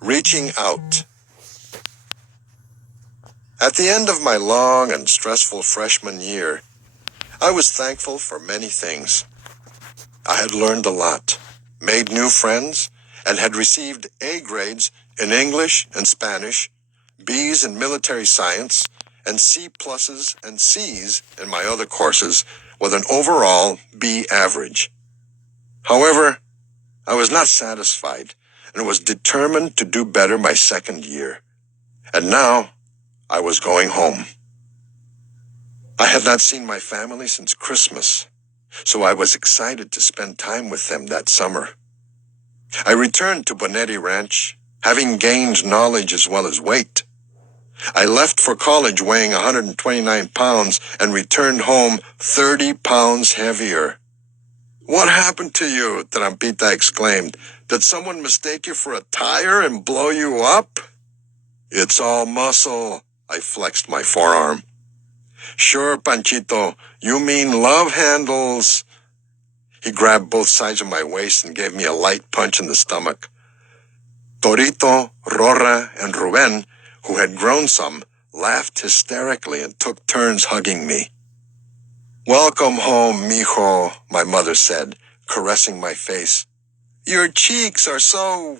Reaching out. At the end of my long and stressful freshman year, I was thankful for many things. I had learned a lot, made new friends, and had received A grades in English and Spanish, B's in military science, and C pluses and C's in my other courses, with an overall B average. However, I was not satisfied and was determined to do better my second year. And now, I was going home. I had not seen my family since Christmas, so I was excited to spend time with them that summer. I returned to Bonetti Ranch, having gained knowledge as well as weight. I left for college weighing 129 pounds and returned home 30 pounds heavier. "What happened to you?" Trampita exclaimed. "Did someone mistake you for a tire and blow you up?" "It's all muscle," I flexed my forearm. "Sure, Panchito, you mean love handles." He grabbed both sides of my waist and gave me a light punch in the stomach. Torito, Rora, and Ruben, who had grown some, laughed hysterically and took turns hugging me. "Welcome home, mijo," my mother said, caressing my face. "Your cheeks are so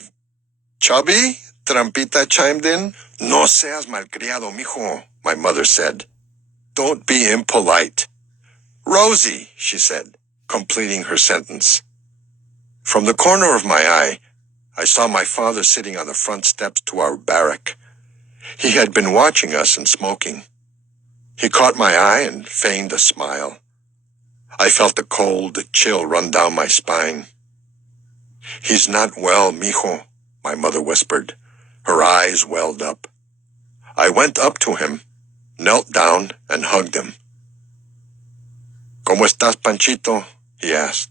chubby," Trampita chimed in. "No seas malcriado, mijo," my mother said. "Don't be impolite." "Rosie," she said, completing her sentence. From the corner of my eye, I saw my father sitting on the front steps to our barrack. He had been watching us and smoking. He caught my eye and feigned a smile. I felt a cold chill run down my spine. "He's not well, mijo," my mother whispered. Her eyes welled up. I went up to him, knelt down, and hugged him. "¿Cómo estás, Panchito?" he asked,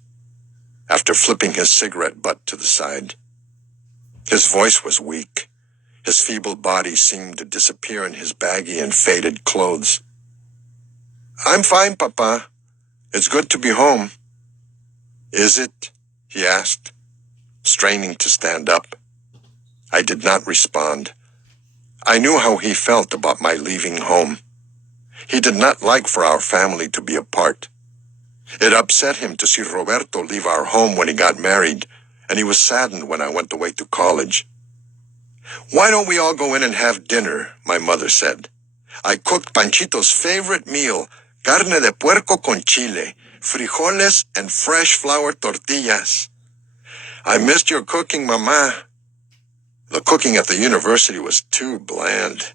after flipping his cigarette butt to the side. His voice was weak. His feeble body seemed to disappear in his baggy and faded clothes. "I'm fine, Papa. It's good to be home." "Is it?" he asked, straining to stand up. I did not respond. I knew how he felt about my leaving home. He did not like for our family to be apart. It upset him to see Roberto leave our home when he got married, and he was saddened when I went away to college. "Why don't we all go in and have dinner?" my mother said. "I cooked Panchito's favorite meal, carne de puerco con chile, frijoles, and fresh flour tortillas." "I missed your cooking, Mama." The cooking at the university was too bland.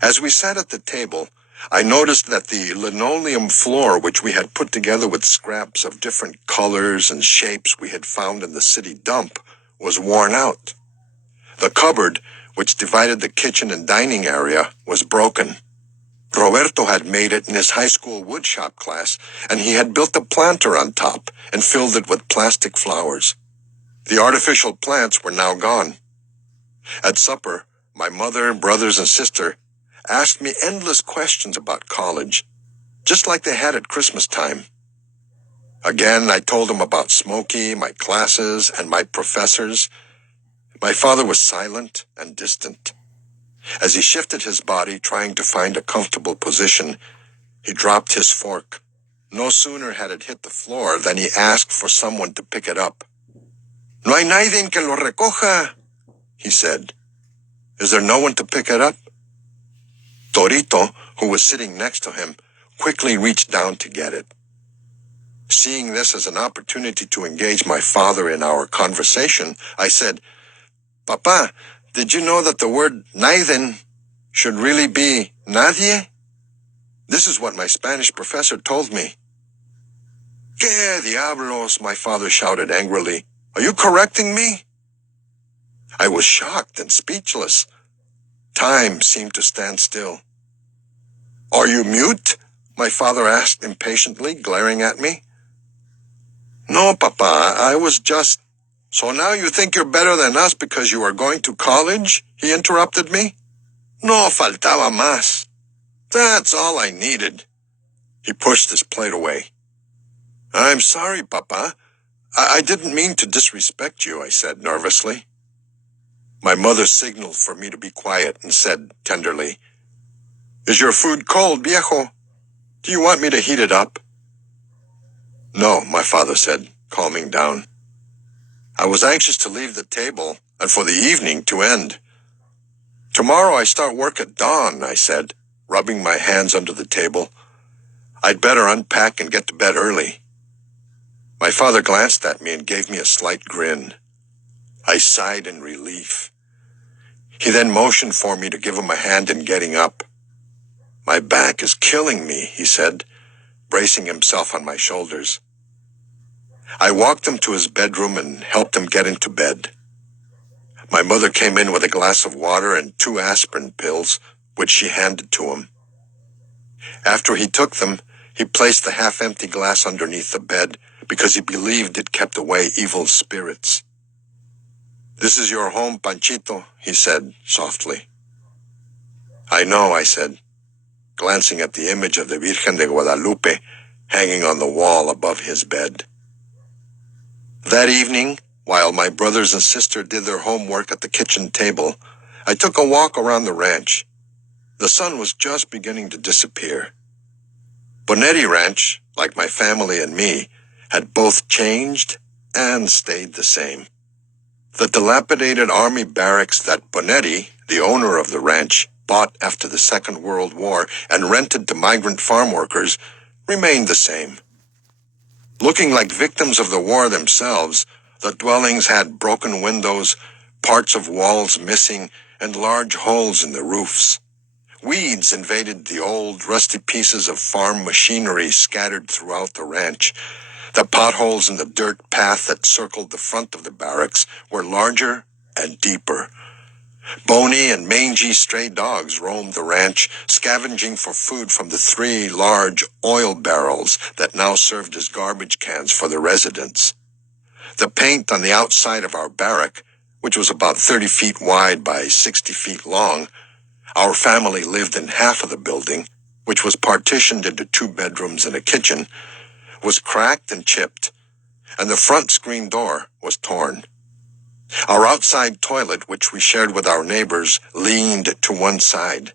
As we sat at the table, I noticed that the linoleum floor, which we had put together with scraps of different colors and shapes we had found in the city dump, was worn out. The cupboard, which divided the kitchen and dining area, was broken. Roberto had made it in his high school woodshop class, and he had built a planter on top and filled it with plastic flowers. The artificial plants were now gone. At supper, my mother, brothers, and sister asked me endless questions about college, just like they had at Christmas time. Again, I told them about Smokey, my classes, and my professors. My father was silent and distant. As he shifted his body, trying to find a comfortable position, he dropped his fork. No sooner had it hit the floor than he asked for someone to pick it up. "No hay nadie que lo recoja," he said. "Is there no one to pick it up?" Torito, who was sitting next to him, quickly reached down to get it. Seeing this as an opportunity to engage my father in our conversation, I said, "Papa, did you know that the word naiden should really be nadie? This is what my Spanish professor told me." "¿Qué diablos?" my father shouted angrily. "Are you correcting me?" I was shocked and speechless. Time seemed to stand still. "Are you mute?" my father asked impatiently, glaring at me. "No, Papa, I was just—" "So now you think you're better than us because you are going to college?" he interrupted me. "No faltaba más. That's all I needed." He pushed his plate away. "I'm sorry, Papa. I didn't mean to disrespect you," I said nervously. My mother signaled for me to be quiet and said tenderly, "Is your food cold, viejo? Do you want me to heat it up?" "No," my father said, calming down. I was anxious to leave the table and for the evening to end. "Tomorrow I start work at dawn," I said, rubbing my hands under the table. "I'd better unpack and get to bed early." My father glanced at me and gave me a slight grin. I sighed in relief. He then motioned for me to give him a hand in getting up. "My back is killing me," he said, bracing himself on my shoulders. I walked him to his bedroom and helped him get into bed. My mother came in with a glass of water and 2 aspirin pills, which she handed to him. After he took them, he placed the half-empty glass underneath the bed because he believed it kept away evil spirits. "This is your home, Panchito," he said softly. "I know," I said, glancing at the image of the Virgen de Guadalupe hanging on the wall above his bed. That evening, while my brothers and sister did their homework at the kitchen table, I took a walk around the ranch. The sun was just beginning to disappear. Bonetti Ranch, like my family and me, had both changed and stayed the same. The dilapidated army barracks that Bonetti, the owner of the ranch, bought after the Second World War and rented to migrant farm workers, remained the same. Looking like victims of the war themselves, the dwellings had broken windows, parts of walls missing, and large holes in the roofs. Weeds invaded the old, rusty pieces of farm machinery scattered throughout the ranch. The potholes in the dirt path that circled the front of the barracks were larger and deeper. Bony and mangy stray dogs roamed the ranch, scavenging for food from the 3 large oil barrels that now served as garbage cans for the residents. The paint on the outside of our barrack, which was about 30 feet wide by 60 feet long, our family lived in half of the building, which was partitioned into 2 bedrooms and a kitchen, was cracked and chipped, and the front screen door was torn. Our outside toilet, which we shared with our neighbors, leaned to one side.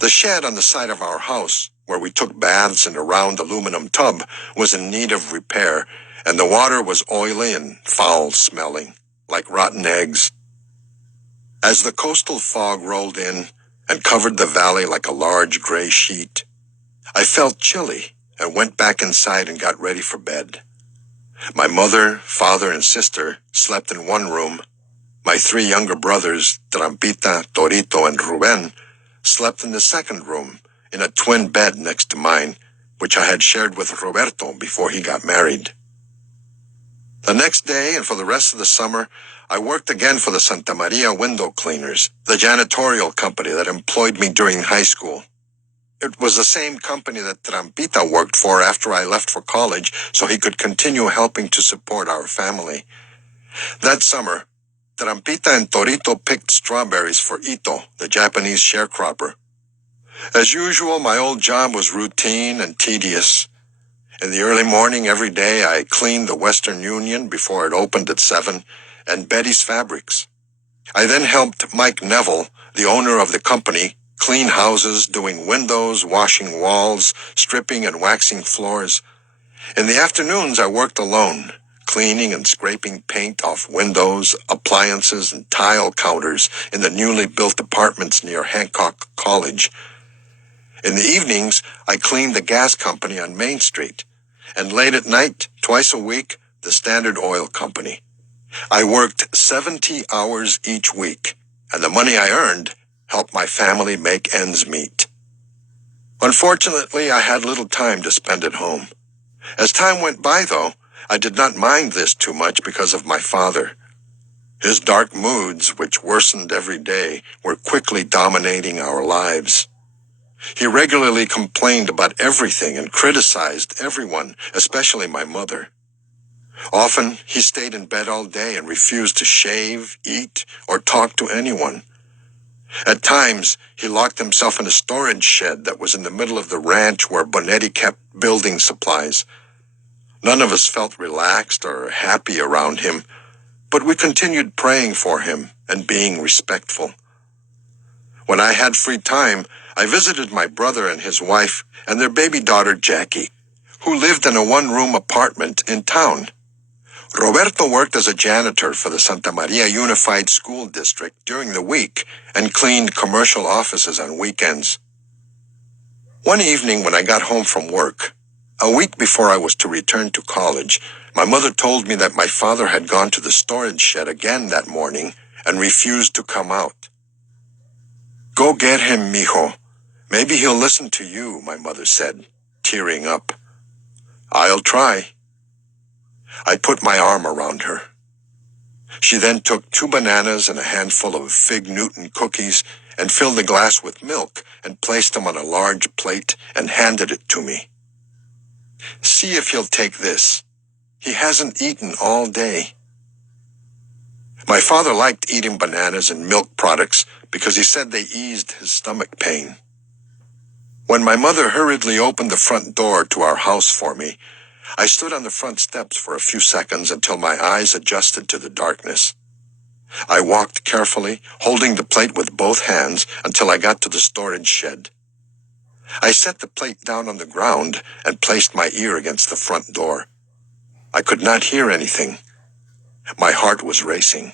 The shed on the side of our house, where we took baths in a round aluminum tub, was in need of repair, and the water was oily and foul-smelling, like rotten eggs. As the coastal fog rolled in and covered the valley like a large gray sheet, I felt chilly and went back inside and got ready for bed. My mother, father, and sister slept in one room. My 3 younger brothers, Trampita, Torito, and Ruben, slept in the second room, in a twin bed next to mine, which I had shared with Roberto before he got married. The next day and for the rest of the summer, I worked again for the Santa Maria Window Cleaners, the janitorial company that employed me during high school. It was the same company that Trampita worked for after I left for college, so he could continue helping to support our family. That summer, Trampita and Torito picked strawberries for Ito, the Japanese sharecropper. As usual, my old job was routine and tedious. In the early morning every day, I cleaned the Western Union before it opened at 7, and Betty's Fabrics. I then helped Mike Neville, the owner of the company, clean houses, doing windows, washing walls, stripping and waxing floors. In the afternoons, I worked alone, cleaning and scraping paint off windows, appliances, and tile counters in the newly built apartments near Hancock College. In the evenings, I cleaned the gas company on Main Street, and late at night, twice a week, the Standard Oil Company. I worked 70 hours each week, and the money I earned helped my family make ends meet. Unfortunately, I had little time to spend at home. As time went by, though, I did not mind this too much because of my father. His dark moods, which worsened every day, were quickly dominating our lives. He regularly complained about everything and criticized everyone, especially my mother. Often, he stayed in bed all day and refused to shave, eat, or talk to anyone. At times, he locked himself in a storage shed that was in the middle of the ranch where Bonetti kept building supplies. None of us felt relaxed or happy around him. But we continued praying for him and being respectful. When I had free time, I visited my brother and his wife and their baby daughter Jackie, who lived in a one-room apartment in town. Roberto worked as a janitor for the Santa Maria Unified School District during the week and cleaned commercial offices on weekends. One evening when I got home from work, a week before I was to return to college, my mother told me that my father had gone to the storage shed again that morning and refused to come out. "Go get him, mijo. Maybe he'll listen to you," my mother said, tearing up. "I'll try." I put my arm around her. She then took 2 bananas and a handful of Fig Newton cookies and filled a glass with milk and placed them on a large plate and handed it to me. "See if he'll take this. He hasn't eaten all day." My father liked eating bananas and milk products because he said they eased his stomach pain. When my mother hurriedly opened the front door to our house for me, I stood on the front steps for a few seconds until my eyes adjusted to the darkness. I walked carefully, holding the plate with both hands until I got to the storage shed. I set the plate down on the ground and placed my ear against the front door. I could not hear anything. My heart was racing.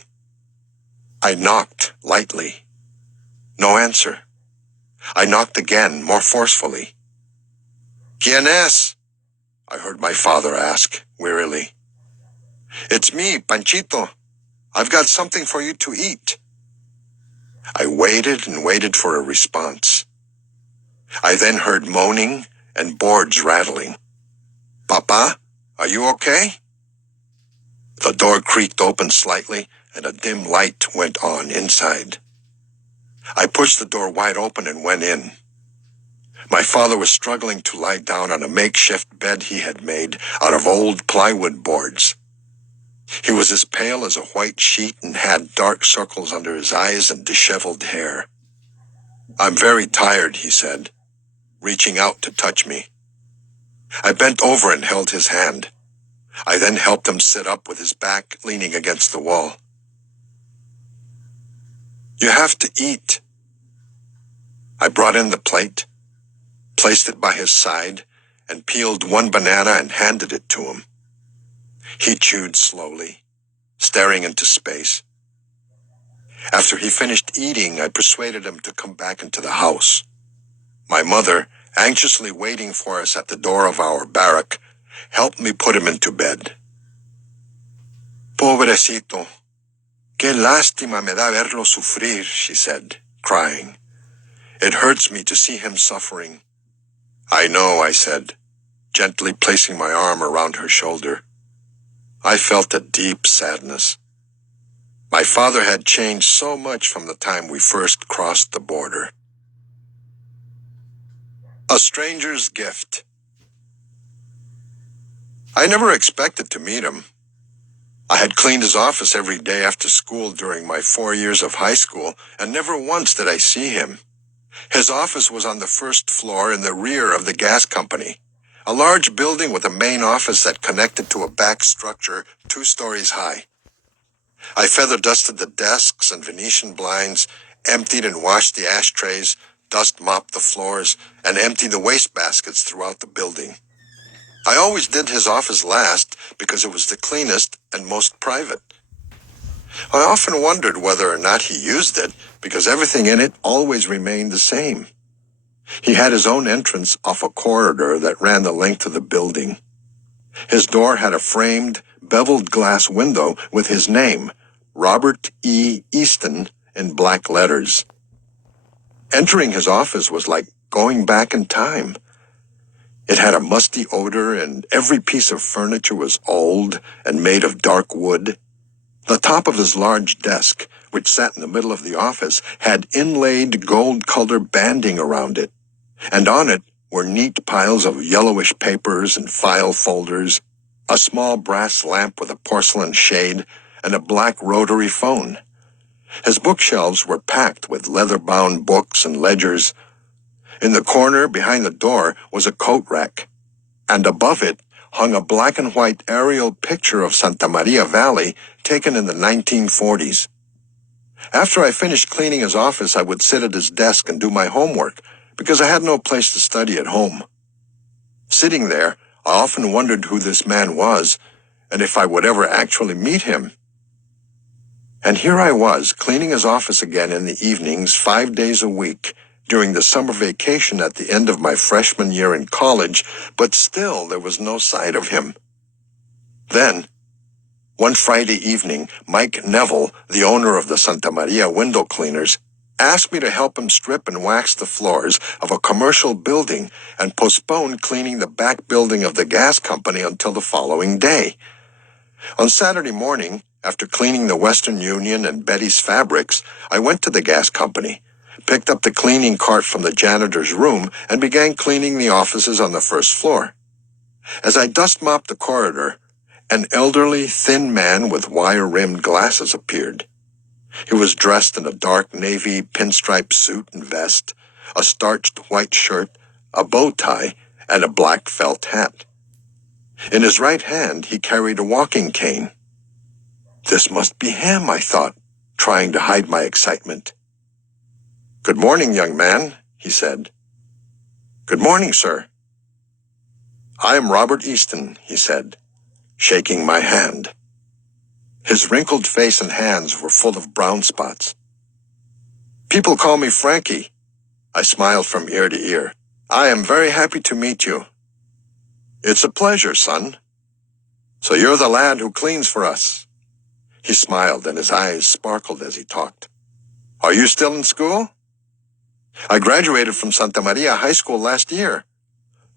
I knocked lightly. No answer. I knocked again, more forcefully. "¿Quién es?" I heard my father ask, wearily. "It's me, Panchito. I've got something for you to eat." I waited and waited for a response. I then heard moaning and boards rattling. "Papa, are you okay?" The door creaked open slightly, and a dim light went on inside. I pushed the door wide open and went in. My father was struggling to lie down on a makeshift bed he had made out of old plywood boards. He was as pale as a white sheet and had dark circles under his eyes and disheveled hair. "I'm very tired," he said, reaching out to touch me. I bent over and held his hand. I then helped him sit up with his back leaning against the wall. "You have to eat." I brought in the plate, placed it by his side, and peeled 1 banana and handed it to him. He chewed slowly, staring into space. After he finished eating, I persuaded him to come back into the house. My mother, anxiously waiting for us at the door of our barrack, helped me put him into bed. "Pobrecito. Qué lástima me da verlo sufrir," she said, crying. "It hurts me to see him suffering." "I know," I said, gently placing my arm around her shoulder. I felt a deep sadness. My father had changed so much from the time we first crossed the border. A stranger's gift. I never expected to meet him. I had cleaned his office every day after school during my 4 years of high school, and never once did I see him. His office was on the first floor in the rear of the gas company, a large building with a main office that connected to a back structure 2 stories high. I feather-dusted the desks and Venetian blinds, emptied and washed the ashtrays, dust-mopped the floors, and emptied the waste baskets throughout the building. I always did his office last because it was the cleanest and most private. I often wondered whether or not he used it because everything in it always remained the same. He had his own entrance off a corridor that ran the length of the building. His door had a framed, beveled glass window with his name, Robert E. Easton, in black letters. Entering his office was like going back in time. It had a musty odor, and every piece of furniture was old and made of dark wood. The top of his large desk, which sat in the middle of the office, had inlaid gold-colored banding around it, and on it were neat piles of yellowish papers and file folders, a small brass lamp with a porcelain shade, and a black rotary phone. His bookshelves were packed with leather-bound books and ledgers. In the corner behind the door was a coat rack, and above it hung a black and white aerial picture of Santa Maria Valley taken in the 1940s. After I finished cleaning his office, I would sit at his desk and do my homework, because I had no place to study at home. Sitting there, I often wondered who this man was, and if I would ever actually meet him. And here I was, cleaning his office again in the evenings 5 days a week, during the summer vacation at the end of my freshman year in college, but still there was no sight of him. Then, one Friday evening, Mike Neville, the owner of the Santa Maria window cleaners, asked me to help him strip and wax the floors of a commercial building and postpone cleaning the back building of the gas company until the following day. On Saturday morning, after cleaning the Western Union and Betty's Fabrics, I went to the gas company, picked up the cleaning cart from the janitor's room, and began cleaning the offices on the first floor. As I dust-mopped the corridor, an elderly, thin man with wire-rimmed glasses appeared. He was dressed in a dark navy pinstripe suit and vest, a starched white shirt, a bow tie, and a black felt hat. In his right hand, he carried a walking cane. This must be him, I thought, trying to hide my excitement. "Good morning, young man," he said. "Good morning, sir." "I am Robert Easton," he said, shaking my hand. His wrinkled face and hands were full of brown spots. "People call me Frankie." I smiled from ear to ear. "I am very happy to meet you." "It's a pleasure, son." "So you're the lad who cleans for us." He smiled and his eyes sparkled as he talked. "Are you still in school?" "I graduated from Santa Maria High School last year."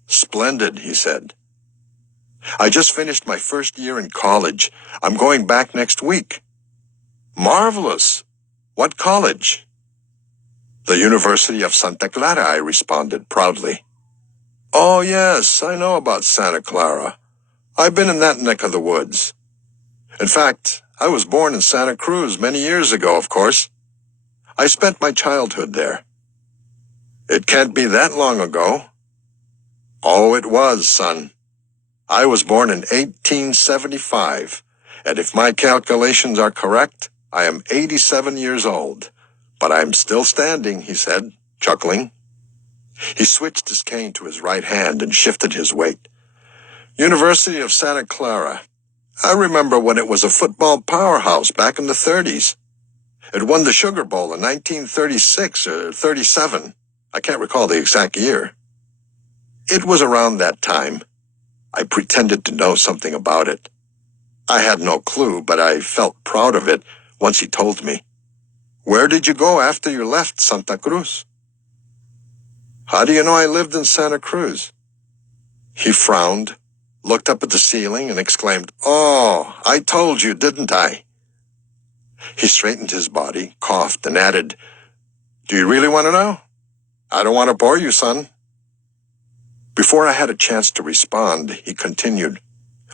"Splendid," he said. "I just finished my first year in college. I'm going back next week." "Marvelous. What college?" "The University of Santa Clara," I responded proudly. "Oh, yes, I know about Santa Clara. I've been in that neck of the woods. In fact, I was born in Santa Cruz many years ago, of course. I spent my childhood there." "It can't be that long ago." "Oh, it was, son. I was born in 1875, and if my calculations are correct, I am 87 years old. But I'm still standing," he said, chuckling. He switched his cane to his right hand and shifted his weight. "University of Santa Clara. I remember when it was a football powerhouse back in the 30s. It won the Sugar Bowl in 1936 or 37. I can't recall the exact year." "It was around that time." I pretended to know something about it. I had no clue, but I felt proud of it once he told me. "Where did you go after you left Santa Cruz?" "How do you know I lived in Santa Cruz?" He frowned, looked up at the ceiling, and exclaimed, "Oh, I told you, didn't I?" He straightened his body, coughed, and added, "Do you really want to know? I don't want to bore you, son." Before I had a chance to respond, he continued,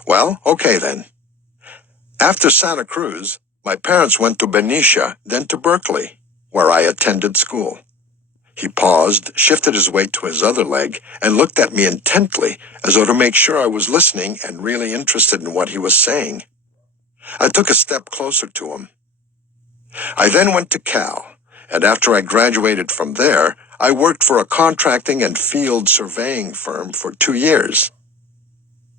"Well, okay then. After Santa Cruz, my parents went to Benicia, then to Berkeley, where I attended school." He paused, shifted his weight to his other leg, and looked at me intently, as though to make sure I was listening and really interested in what he was saying. I took a step closer to him. "I then went to Cal, and after I graduated from there, I worked for a contracting and field surveying firm for 2 years."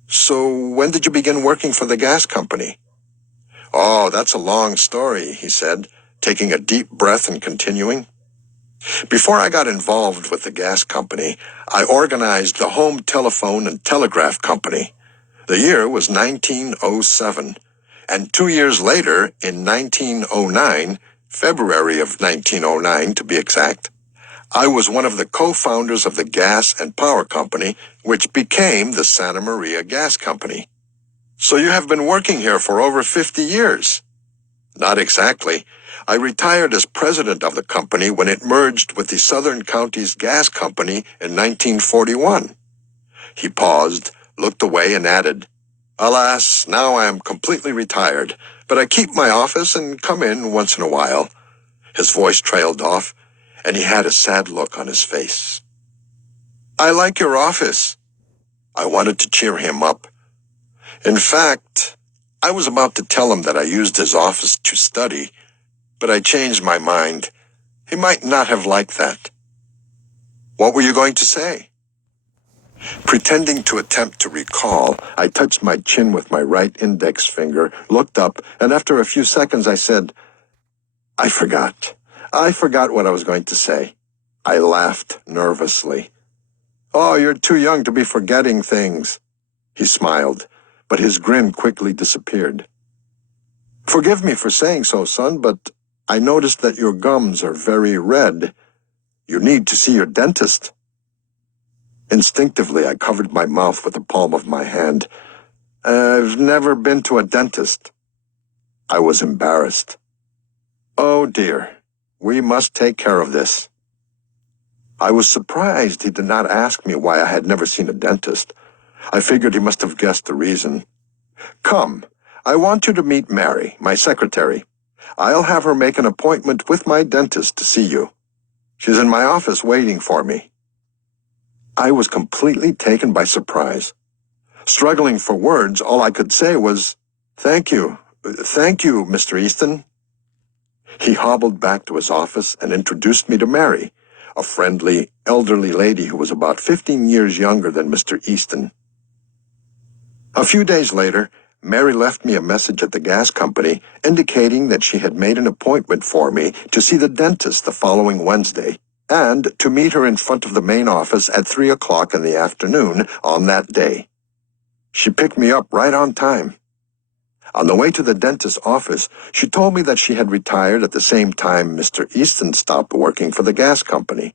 "So when did you begin working for the gas company?" "Oh, that's a long story," he said, taking a deep breath and continuing. "Before I got involved with the gas company, I organized the home telephone and telegraph company. The year was 1907, and 2 years later, in 1909, February of 1909 to be exact, I was one of the co-founders of the gas and power company, which became the Santa Maria Gas Company." "So you have been working here for over 50 years?" "Not exactly. I retired as president of the company when it merged with the Southern Counties Gas Company in 1941. He paused, looked away, and added, "Alas, now I am completely retired, but I keep my office and come in once in a while." His voice trailed off, and he had a sad look on his face. "I like your office." I wanted to cheer him up. "In fact, I was about to tell him that I used his office to study, but I changed my mind. He might not have liked that. What were you going to say? Pretending to attempt to recall, I touched my chin with my right index finger, looked up, and after a few seconds I said, I forgot. I forgot what I was going to say. I laughed nervously. Oh, you're too young to be forgetting things. He smiled, but his grin quickly disappeared. Forgive me for saying so, son, but I noticed that your gums are very red. You need to see your dentist. Instinctively, I covered my mouth with the palm of my hand. I've never been to a dentist. I was embarrassed. Oh, dear. We must take care of this. I was surprised he did not ask me why I had never seen a dentist. I figured he must have guessed the reason. Come, I want you to meet Mary, my secretary. I'll have her make an appointment with my dentist to see you. She's in my office waiting for me. I was completely taken by surprise. Struggling for words, all I could say was, Thank you, Mr. Easton. He hobbled back to his office and introduced me to Mary, a friendly, elderly lady who was about 15 years younger than Mr. Easton. A few days later, Mary left me a message at the gas company indicating that she had made an appointment for me to see the dentist the following Wednesday, and to meet her in front of the main office at 3 o'clock in the afternoon on that day. She picked me up right on time. On the way to the dentist's office, she told me that she had retired at the same time Mr. Easton stopped working for the gas company.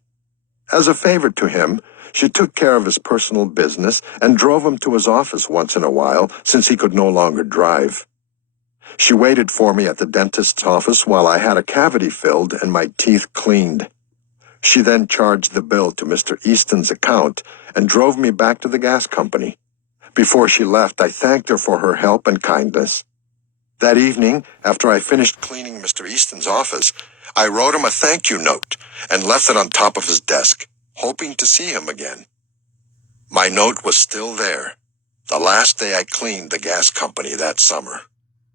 As a favor to him, she took care of his personal business and drove him to his office once in a while since he could no longer drive. She waited for me at the dentist's office while I had a cavity filled and my teeth cleaned. She then charged the bill to Mr. Easton's account and drove me back to the gas company. Before she left, I thanked her for her help and kindness. That evening, after I finished cleaning Mr. Easton's office, I wrote him a thank you note and left it on top of his desk, hoping to see him again. My note was still there, the last day I cleaned the gas company that summer.